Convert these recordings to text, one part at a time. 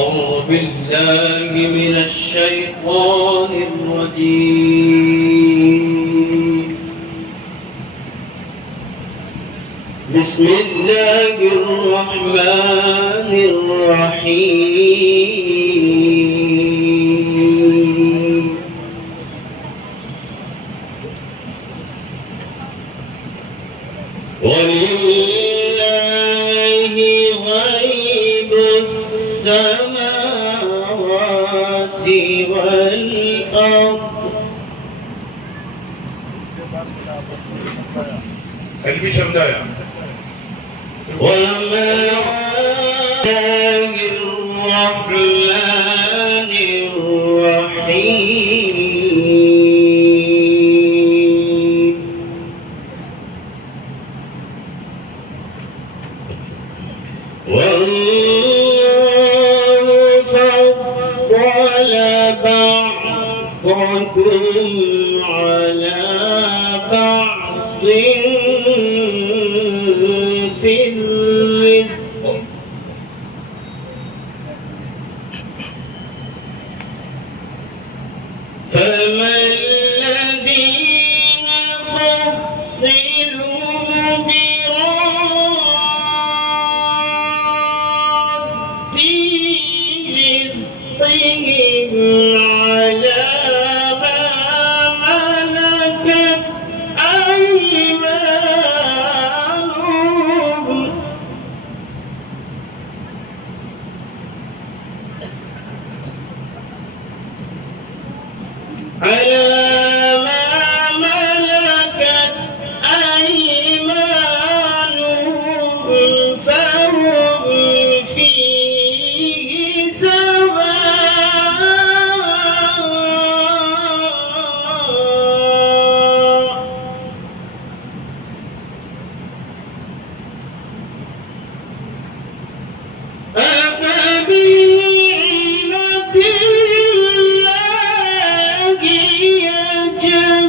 أعوذ بالله من الشيطان الرجيم. بسم الله الرحمن الرحيم. ولله غيب السماوات والأرض وما الرحمن الرحيم. والله فضل بعضكم على بعض في الرزق فما الذين فضلوا براد رزقهم على ما ملكت أيمانهم على ما ملكت أيمانهم فهم فيه سواء. أفبنعمة الله يجحدون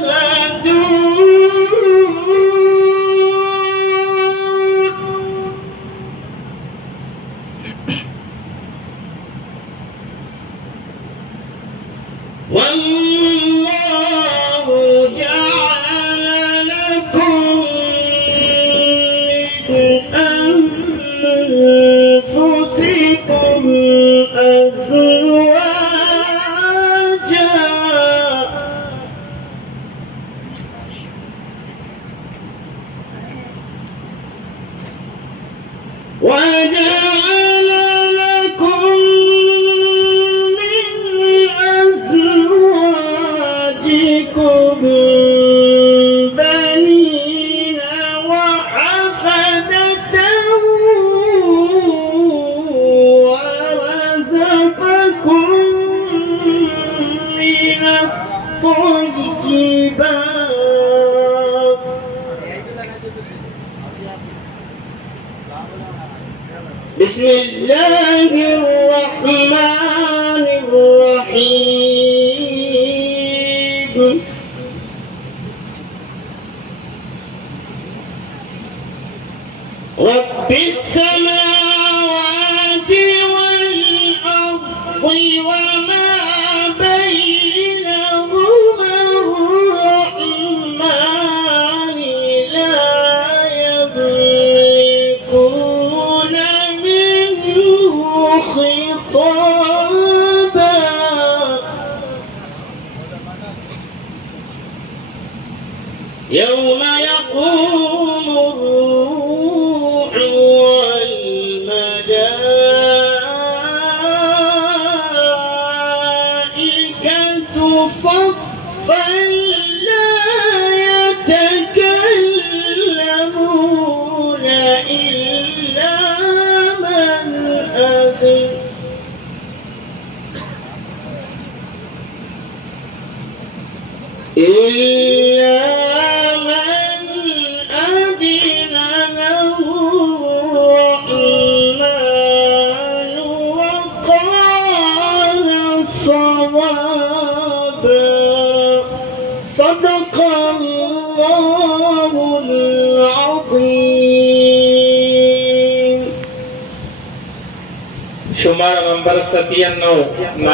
والله جعل لكم من أنفسكم أزواجا وجعل لكم من أزواجكم بنين وحفدة ورزقكم من الطيبات. بسم الله الرحمن الرحيم. رب السماوات والأرض وما بينهما الرحمن لا يملكون منه خطابا. يوم يقوم الروح والملائكة صفا لا يتكلمون إلا من أذن له الرحمن وقال صوابا. صدق الله العظيم. शुमार नंबर 97